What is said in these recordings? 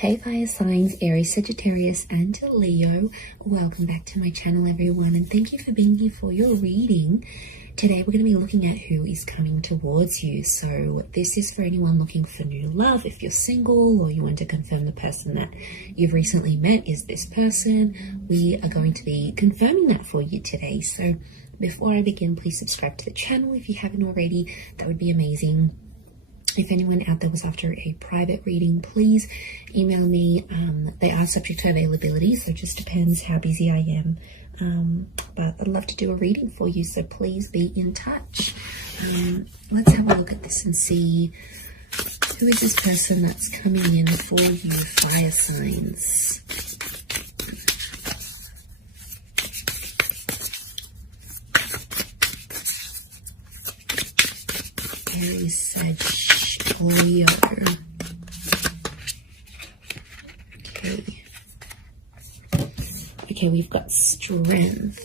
Hey fire signs, Aries, Sagittarius and Leo. Welcome back to my channel everyone, and thank you for being here for your reading. Today we're going to be looking at who is coming towards you. So this is for anyone looking for new love. If you're single or you want to confirm the person that you've recently met is this person, we are going to be confirming that for you today. So before I begin, please subscribe to the channel if you haven't already. That would be amazing. If anyone out there was after a private reading, please email me. They are subject to availability, so it just depends how busy I am. But I'd love to do a reading for you, so please be in touch. Let's have a look at this and see who is this person that's coming in for you, fire signs. Aries, Sag, Leo. Okay, we've got strength.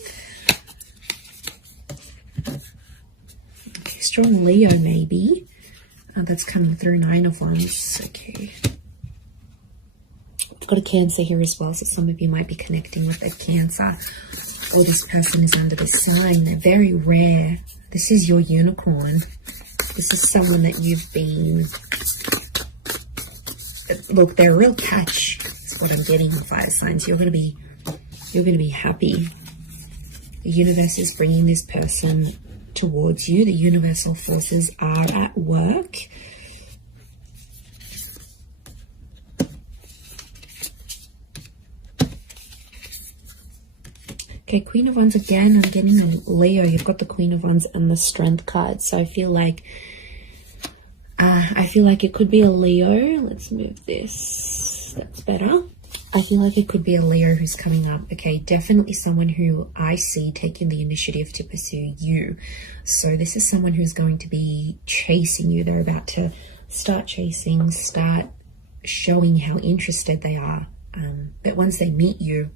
Okay, strong Leo maybe. That's coming through, 9 of Wands. Okay. We've got a Cancer here as well, so some of you might be connecting with a Cancer. Or this person is under the sign. They're very rare. This is your unicorn. This is someone that you've been, look, they're a real catch. That's what I'm getting on fire signs. You're going to be happy. The universe is bringing this person towards you. The universal forces are at work. Okay, Queen of Wands again. I'm getting a Leo. You've got the Queen of Wands and the Strength card. So I feel like it could be a Leo. Let's move this. That's better. I feel like it could be a Leo who's coming up. Okay, definitely someone who I see taking the initiative to pursue you. So this is someone who's going to be chasing you. They're about to start chasing, start showing how interested they are. But once they meet you,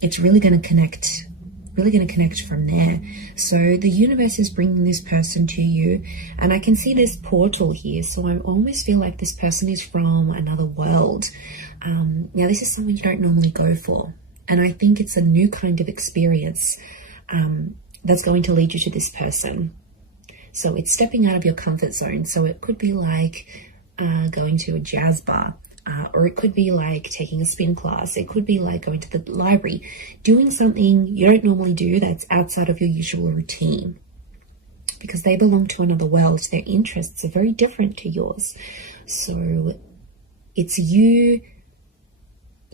it's really going to connect from there. So the universe is bringing this person to you, and I can see this portal here, so I almost feel like this person is from another world. Now this is something you don't normally go for, and I think it's a new kind of experience that's going to lead you to this person. So it's stepping out of your comfort zone. So it could be like going to a jazz bar. Or it could be like taking a spin class. It could be like going to the library, doing something you don't normally do that's outside of your usual routine, because they belong to another world. Their interests are very different to yours. So it's you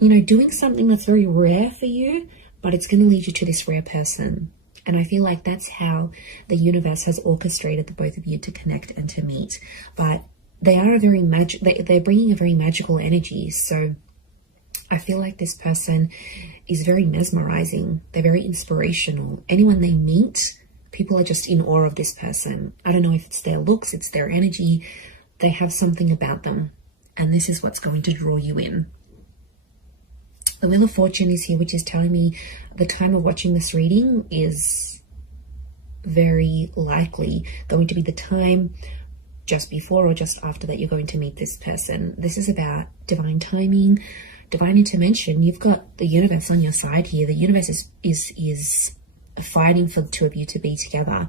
doing something that's very rare for you, but it's going to lead you to this rare person. And I feel like that's how the universe has orchestrated the both of you to connect and to meet. But they are they're bringing a very magical energy. So I feel like this person is very mesmerizing. They're very inspirational. Anyone they meet, people are just in awe of this person. I don't know if it's their looks, it's their energy. They have something about them, and this is what's going to draw you in. The Wheel of Fortune is here, which is telling me the time of watching this reading is very likely going to be the time just before or just after that you're going to meet this person. This is about divine timing, divine intervention. You've got the universe on your side here. The universe is fighting for the two of you to be together.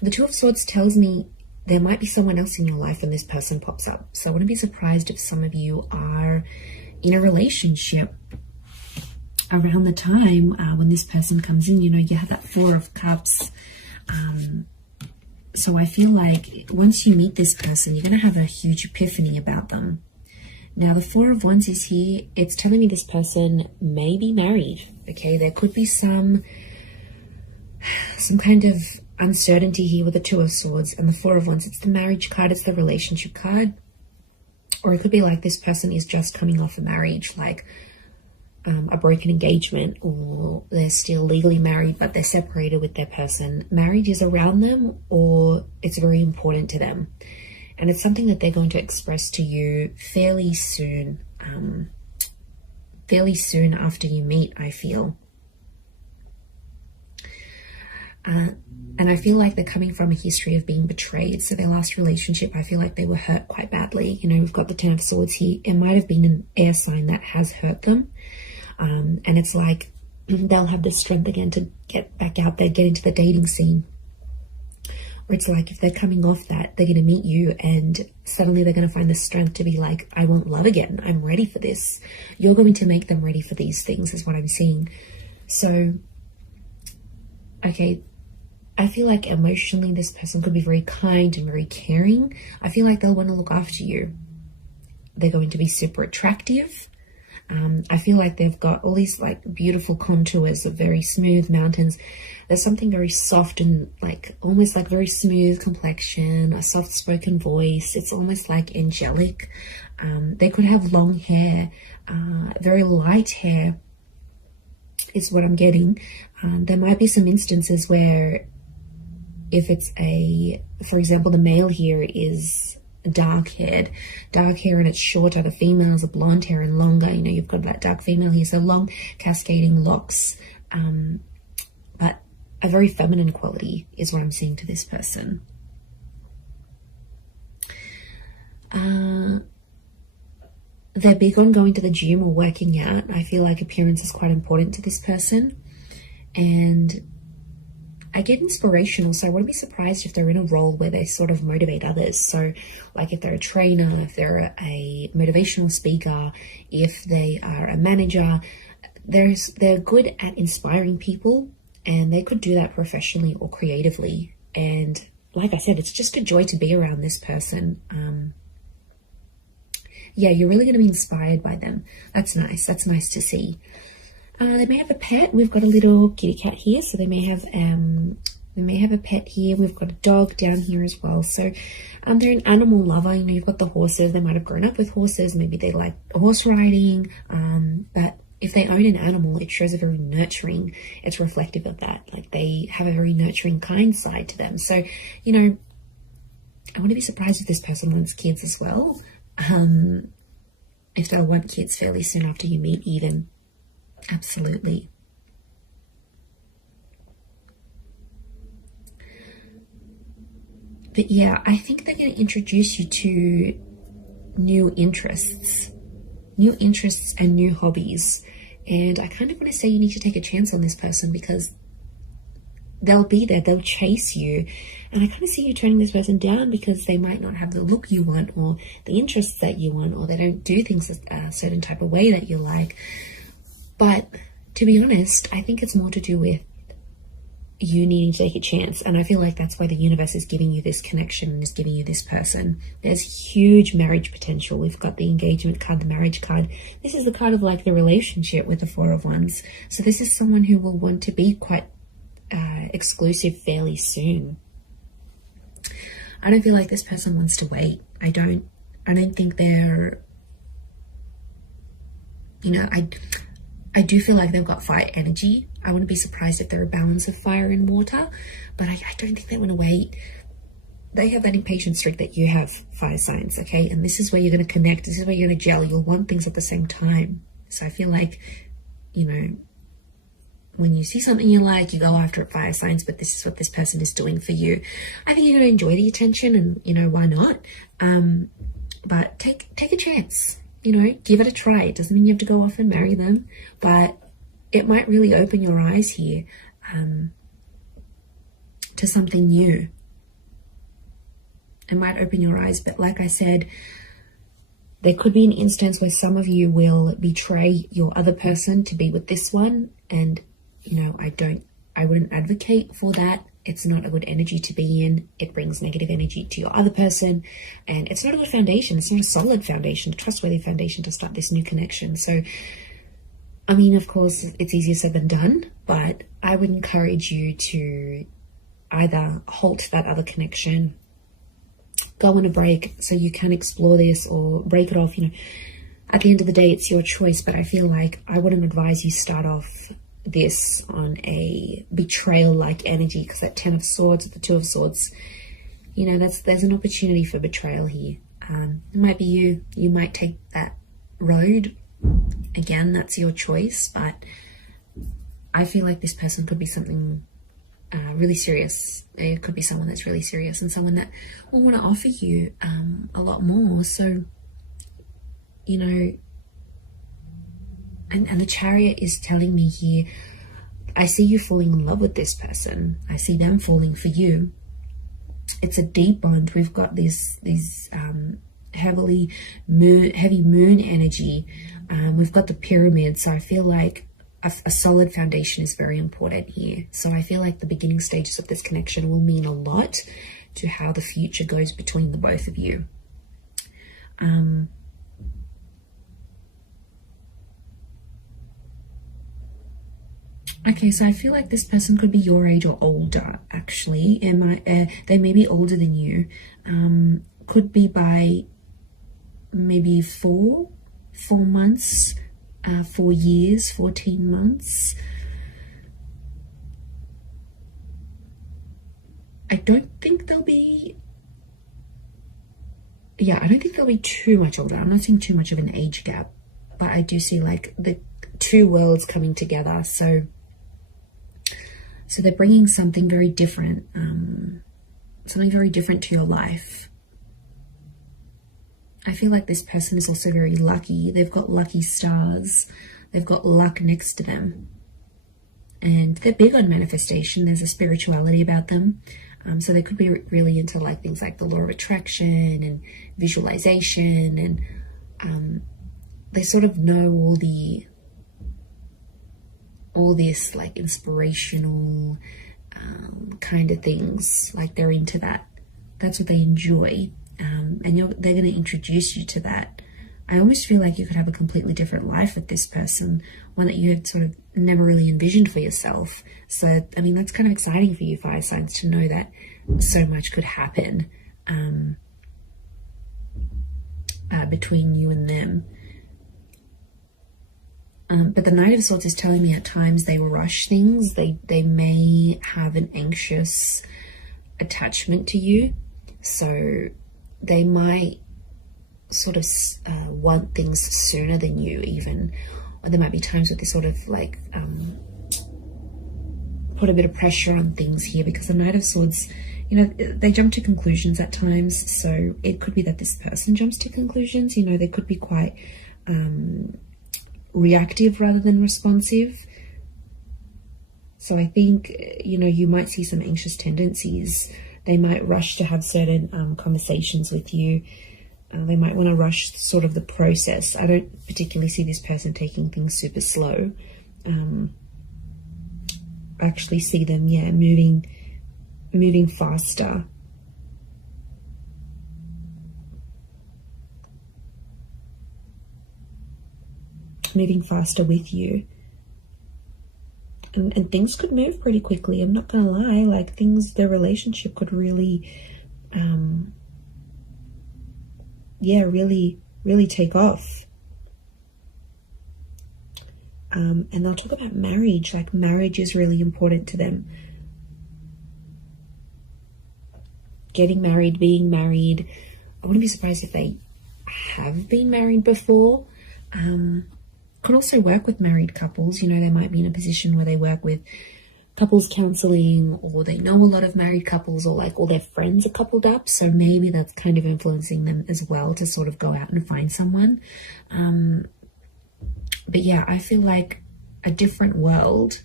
The Two of Swords tells me there might be someone else in your life when this person pops up. So I wouldn't be surprised if some of you are in a relationship around the time when this person comes in. You have that Four of Cups. So I feel like once you meet this person, you're going to have a huge epiphany about them. Now, the Four of Wands is here. It's telling me this person may be married. Okay, there could be some kind of uncertainty here with the Two of Swords and the Four of Wands. It's the marriage card. It's the relationship card. Or it could be like this person is just coming off a marriage, like a broken engagement, or they're still legally married but they're separated with their person. Marriage is around them, or it's very important to them, and it's something that they're going to express to you fairly soon after you meet, I feel. And I feel like they're coming from a history of being betrayed. So their last relationship, I feel like they were hurt quite badly. You know, we've got the Ten of Swords here. It might have been an air sign that has hurt them. And it's like they'll have the strength again to get back out there, get into the dating scene. Or it's like if they're coming off that, they're going to meet you and suddenly they're going to find the strength to be like, I want love again. I'm ready for this. You're going to make them ready for these things is what I'm seeing. So, okay, I feel like emotionally this person could be very kind and very caring. I feel like they'll want to look after you. They're going to be super attractive. I feel like they've got all these like beautiful contours of very smooth mountains. There's something very soft and like almost like very smooth complexion, a soft spoken voice. It's almost like angelic. They could have long hair, very light hair is what I'm getting. There might be some instances where if it's for example, the male here is dark hair and it's shorter. The females are blonde hair and longer. You know, you've got that dark female here, so long cascading locks, but a very feminine quality is what I'm seeing to this person. They're big on going to the gym or working out. I feel like appearance is quite important to this person, and I get inspirational, so I wouldn't be surprised if they're in a role where they sort of motivate others. So like if they're a trainer, if they're a motivational speaker, if they are a manager, they're good at inspiring people, and they could do that professionally or creatively. And like I said, it's just a joy to be around this person. Yeah, you're really going to be inspired by them. That's nice. That's nice to see. They may have a pet. We've got a little kitty cat here, so they may have a pet here. We've got a dog down here as well. So they're an animal lover. You know, you've got the horses. They might have grown up with horses. Maybe they like horse riding. But if they own an animal, it shows a very nurturing. It's reflective of that. Like they have a very nurturing, kind side to them. So, you know, I wouldn't be surprised if this person wants kids as well. If they'll want kids fairly soon after you meet, even. Absolutely. But yeah, I think they're going to introduce you to new interests and new hobbies. And I kind of want to say you need to take a chance on this person, because they'll be there, they'll chase you. And I kind of see you turning this person down because they might not have the look you want or the interests that you want, or they don't do things a certain type of way that you like. But to be honest, I think it's more to do with you needing to take a chance. And I feel like that's why the universe is giving you this connection and is giving you this person. There's huge marriage potential. We've got the engagement card, the marriage card. This is the card of like the relationship with the Four of Wands. So this is someone who will want to be quite exclusive fairly soon. I don't feel like this person wants to wait. I don't think they're, you know, I do feel like they've got fire energy. I wouldn't be surprised if they're a balance of fire and water, but I don't think they want to wait. They have that impatient streak that you have, fire signs, okay? And this is where you're going to connect. This is where you're going to gel. You'll want things at the same time. So I feel like, you know, when you see something you like, you go after it, fire signs, but this is what this person is doing for you. I think you're going to enjoy the attention, and, you know, why not? But take a chance. You know, give it a try. It doesn't mean you have to go off and marry them, but it might really open your eyes here to something new. It might open your eyes, but like I said, there could be an instance where some of you will betray your other person to be with this one, and, you know, I wouldn't advocate for that. It's not a good energy to be in. It brings negative energy to your other person, and it's not a good foundation. It's not a solid foundation, a trustworthy foundation to start this new connection. So, I mean, of course, it's easier said than done, but I would encourage you to either halt that other connection, go on a break so you can explore this, or break it off. You know, at the end of the day, it's your choice, but I feel like I wouldn't advise you start off this on a betrayal-like energy, because that Ten of Swords with the Two of Swords, you know, there's an opportunity for betrayal here. It might be you might take that road. Again, that's your choice, but I feel like this person could be something really serious. It could be someone that's really serious and someone that will want to offer you a lot more. So, you know, and the Chariot is telling me here, I see you falling in love with this person. I see them falling for you. It's a deep bond. We've got this heavy moon energy. We've got the pyramid. So I feel like a solid foundation is very important here. So I feel like the beginning stages of this connection will mean a lot to how the future goes between the both of you. Okay, so I feel like this person could be your age or older, actually. They may be older than you. Could be by maybe 4 months, 4 years, 14 months. I don't think they'll be... Yeah, I don't think they'll be too much older. I'm not seeing too much of an age gap. But I do see like the two worlds coming together. So they're bringing something very different, to your life. I feel like this person is also very lucky. They've got lucky stars. They've got luck next to them. And they're big on manifestation. There's a spirituality about them. So they could be really into like things like the law of attraction and visualization. And they sort of know all this like inspirational kind of things. Like they're into that. That's what they enjoy. And they're going to introduce you to that. I almost feel like you could have a completely different life with this person, one that you had sort of never really envisioned for yourself. So, I mean, that's kind of exciting for you fire signs to know that so much could happen between you and them. But the Knight of Swords is telling me at times they will rush things. They may have an anxious attachment to you. So they might sort of want things sooner than you even. Or there might be times where they sort of like put a bit of pressure on things here, because the Knight of Swords, you know, they jump to conclusions at times. So it could be that this person jumps to conclusions. You know, they could be quite reactive rather than responsive. So I think, you know, you might see some anxious tendencies. They might rush to have certain conversations with you. They might want to rush sort of the process. I don't particularly see this person taking things super slow. I actually see them, yeah, moving faster. Moving faster with you. And things could move pretty quickly. I'm not gonna lie, like their relationship could really really take off. And they'll talk about marriage. Like marriage is really important to them. Getting married, being married. I wouldn't be surprised if they have been married before. Could also work with married couples. You know, they might be in a position where they work with couples counseling, or they know a lot of married couples, or like all their friends are coupled up. So maybe that's kind of influencing them as well to sort of go out and find someone. But yeah, I feel like a different world,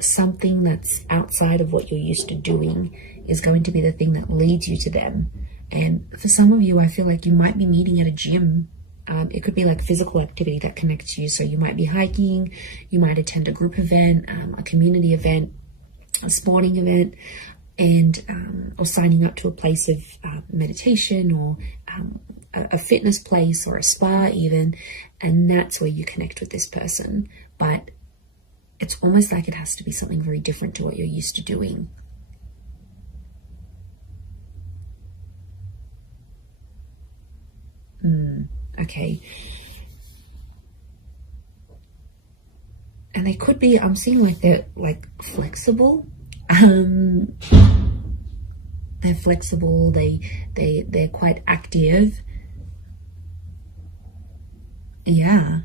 something that's outside of what you're used to doing, is going to be the thing that leads you to them. And for some of you, I feel like you might be meeting at a gym. It could be like physical activity that connects you. So you might be hiking, you might attend a group event, a community event, a sporting event, and or signing up to a place of meditation, or a fitness place, or a spa even. And that's where you connect with this person. But it's almost like it has to be something very different to what you're used to doing. Okay. And they could be, I'm seeing like they're like flexible. They're flexible, they're quite active. Yeah.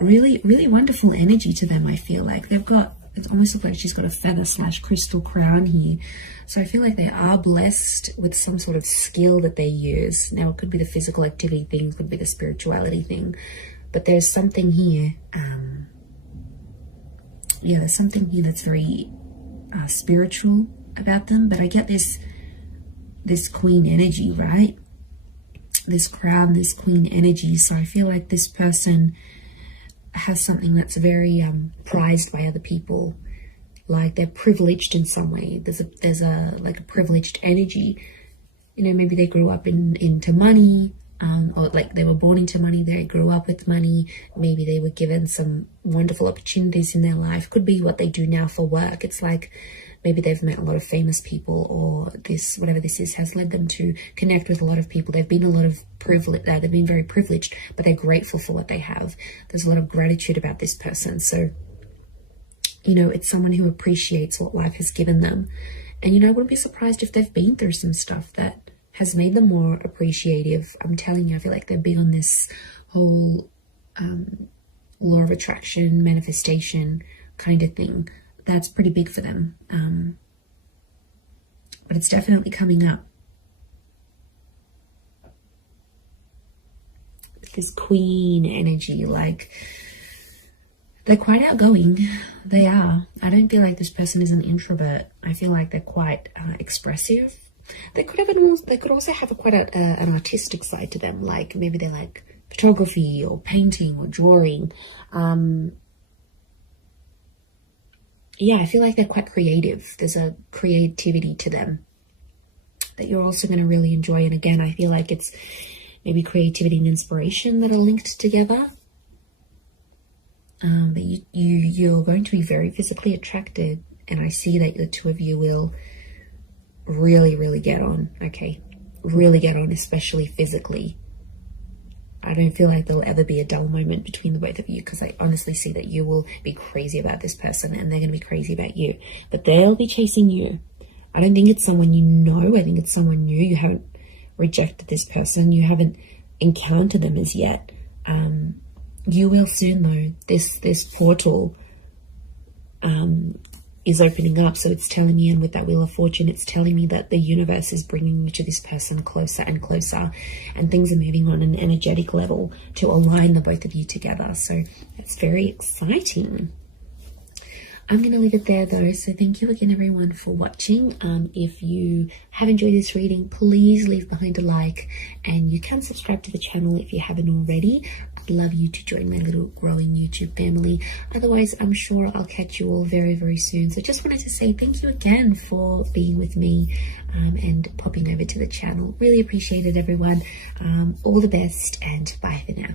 Really, really wonderful energy to them, I feel like. They've got it almost looks like she's got a feather / crystal crown here. So I feel like they are blessed with some sort of skill that they use. Now, it could be the physical activity thing, could be the spirituality thing, but there's something here. Yeah, there's something here that's very spiritual about them. But I get this queen energy, right? This crown, this queen energy. So I feel like this person has something that's very prized by other people. Like they're privileged in some way. There's a like a privileged energy. You know, maybe they grew up into money, or like they were born into money, they grew up with money. Maybe they were given some wonderful opportunities in their life. Could be what they do now for work. It's like maybe they've met a lot of famous people, or this, whatever this is, has led them to connect with a lot of people. They've been a lot of privilege. They've been very privileged, but they're grateful for what they have. There's a lot of gratitude about this person. So, you know, it's someone who appreciates what life has given them. And, you know, I wouldn't be surprised if they've been through some stuff that has made them more appreciative. I'm telling you, I feel like they're big on this whole law of attraction, manifestation kind of thing. That's pretty big for them. But it's definitely coming up. This queen energy, like they're quite outgoing. They are. I don't feel like this person is an introvert. I feel like they're quite expressive. They could also have quite an artistic side to them. Like maybe they like photography or painting or drawing. Yeah, I feel like they're quite creative. There's a creativity to them that you're also going to really enjoy. And again, I feel like it's maybe creativity and inspiration that are linked together. But you're going to be very physically attracted. And I see that the two of you will really, really get on. Okay, really get on, especially physically. I don't feel like there'll ever be a dull moment between the both of you, because I honestly see that you will be crazy about this person and they're going to be crazy about you. But they'll be chasing you. I don't think it's someone you know. I think it's someone new. You haven't rejected this person. You haven't encountered them as yet. You will soon, though. This portal is opening up. So it's telling me, and with that Wheel of Fortune, it's telling me that the universe is bringing you to this person closer and closer, and things are moving on an energetic level to align the both of you together. So it's very exciting. I'm going to leave it there though. So thank you again, everyone, for watching. If you have enjoyed this reading, please leave behind a like, and you can subscribe to the channel if you haven't already. I'd love you to join my little growing YouTube family. Otherwise, I'm sure I'll catch you all very, very soon. So just wanted to say thank you again for being with me and popping over to the channel. Really appreciate it, everyone. All the best, and bye for now.